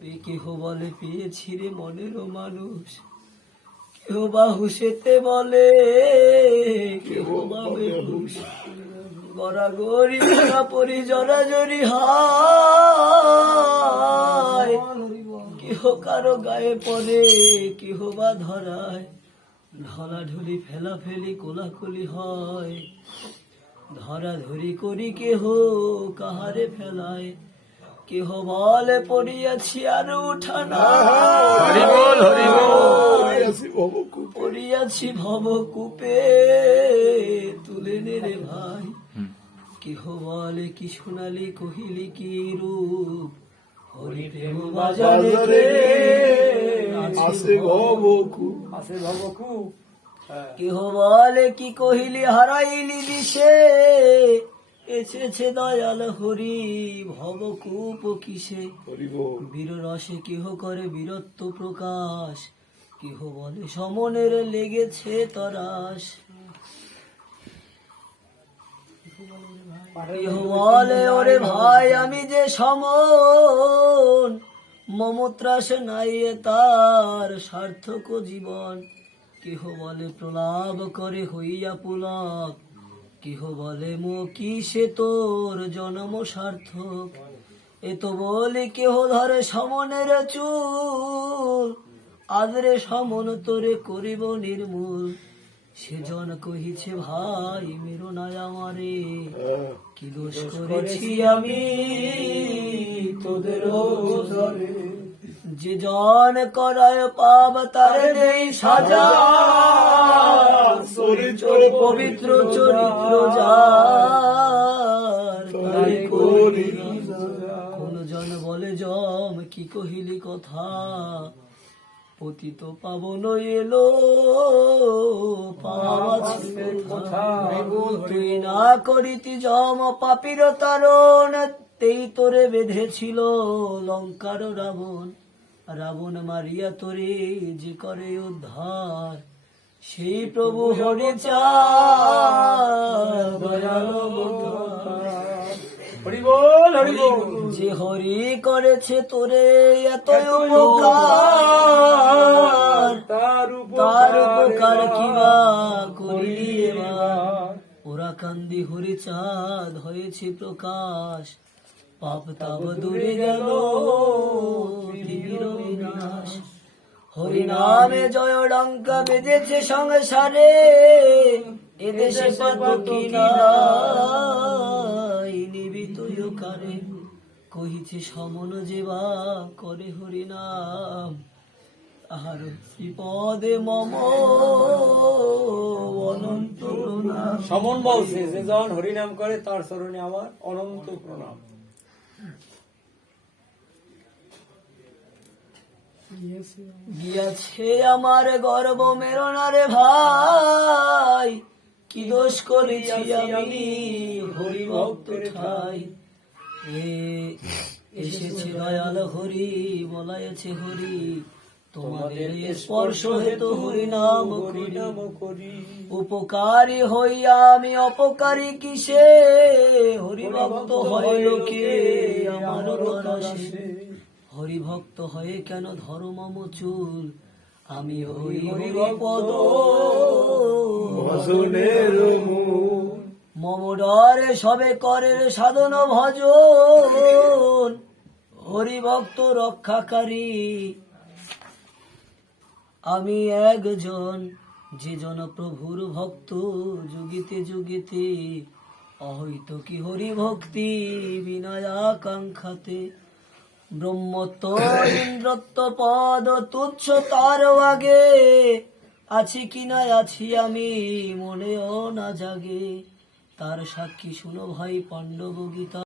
কেহ বলে পেয়েছি রে মনেরও মানুষ। কেহ বা হুসেতে বলে কেহ বা বেহুশ। গড়াগড়ি পরি জরাজরি হায়। কেহ কারও গায়ে পড়ে কেহ বা ধরায়। ঢলাঢুলি ফেলা ফেলি কোলাকুলি হয়। ধরা ধরি করি কেহ কাহারে ফেলায়। কেহ বলে পড়িয়াছি আর উঠানা পড়িয়াছি ভব কূপে তুলে নে রে ভাই। কেহ বলে কি সোনালি কহিলি কি রূপ? হরি প্রেম বাজারে কে? আছে ভবকু আছে ভবকু কেহ বলে কি কহিলি হারাইলি দিশে? এসেছে দয়াল হরি ভবকূপ কিসে? বীর রসে কেহ করে বীরত্ব প্রকাশ? কেহ বলে সমনের লেগেছে তরাস কেহ বলে ওরে ভাই আমি যে সমন মমত্রাস নাই তার সার্থক জীবন। কেহ বলে প্রলাপ করে হইয়া পুলক। কেহ বলে, মো কি সে তোর জন্ম সার্থক? এ তো বলি, কেহ ধরে সমনের চুল? আদরে সমন তোরে করিব নির্মূল। সেজন কহিছে, ভাই, মেরো নাই আমারে। কি দোষ করেছি আমি? তোদের যে জন করায় পাব তার দেই সাজা। চরিত্র পবিত্র, চরিত্র যার। কোন জন বলে, জম, কি কহিলি কথা? পতিত পাবন এলো? তুই না করিতি জম, পাপির তারণ, তেই তোরে বেঁধেছিল লঙ্কার রাবণ। রাবণ মারিয়া তোরে যে করে উদ্ধার সেই প্রভু হরি যে হরি করেছে তোরে এত উপকার তার উপকার কিবা করিলি ওরা কান্দি হরি চাঁদ হয়েছে প্রকাশ পাপ তাব দূরে গেল হরি নামে জয় ডঙ্কা বেজেছে সংসারে, এদেশে কারে কহিছে সমন যেবা করে হরি নাম মম অনন্ত সমন বলছে, যে জন হরিনাম করে, তার চরণে আমার অনন্ত প্রণাম। গিয়াছে আমার গর্ব মেরনারে ভাই, কি দোষ করেছি আমি হরি ভক্ত ঠাই এসেছে দয়াল হরি বলাইছে হরি তোমাদের স্পর্শ হেতু হরি নাম করি। হরিনাম করি। উপকারী হইয়া আমি অপকারী কিসে? হরিভক্ত হয় লোকে আমার হরিভক্ত হয়ে কেন ধর্ম চুল? আমি হই হরিপদ। মম ডরে সবে করে সাধন ভজন। হরিভক্ত রক্ষাকারী। আমি একজন, যে জন প্রভুর ভক্ত, যুগিতে যুগিতে। অহৈত কি হরি ভক্তি বিনয়াকাঙ্ক্ষাতে? ব্রহ্মত্ব ইন্দ্রত্ব পদ তুচ্ছ তার আগে। আছি কি না আছি আমি, মনেও না জাগে। তার সাক্ষী শুনো ভাই পাণ্ডব গীতা।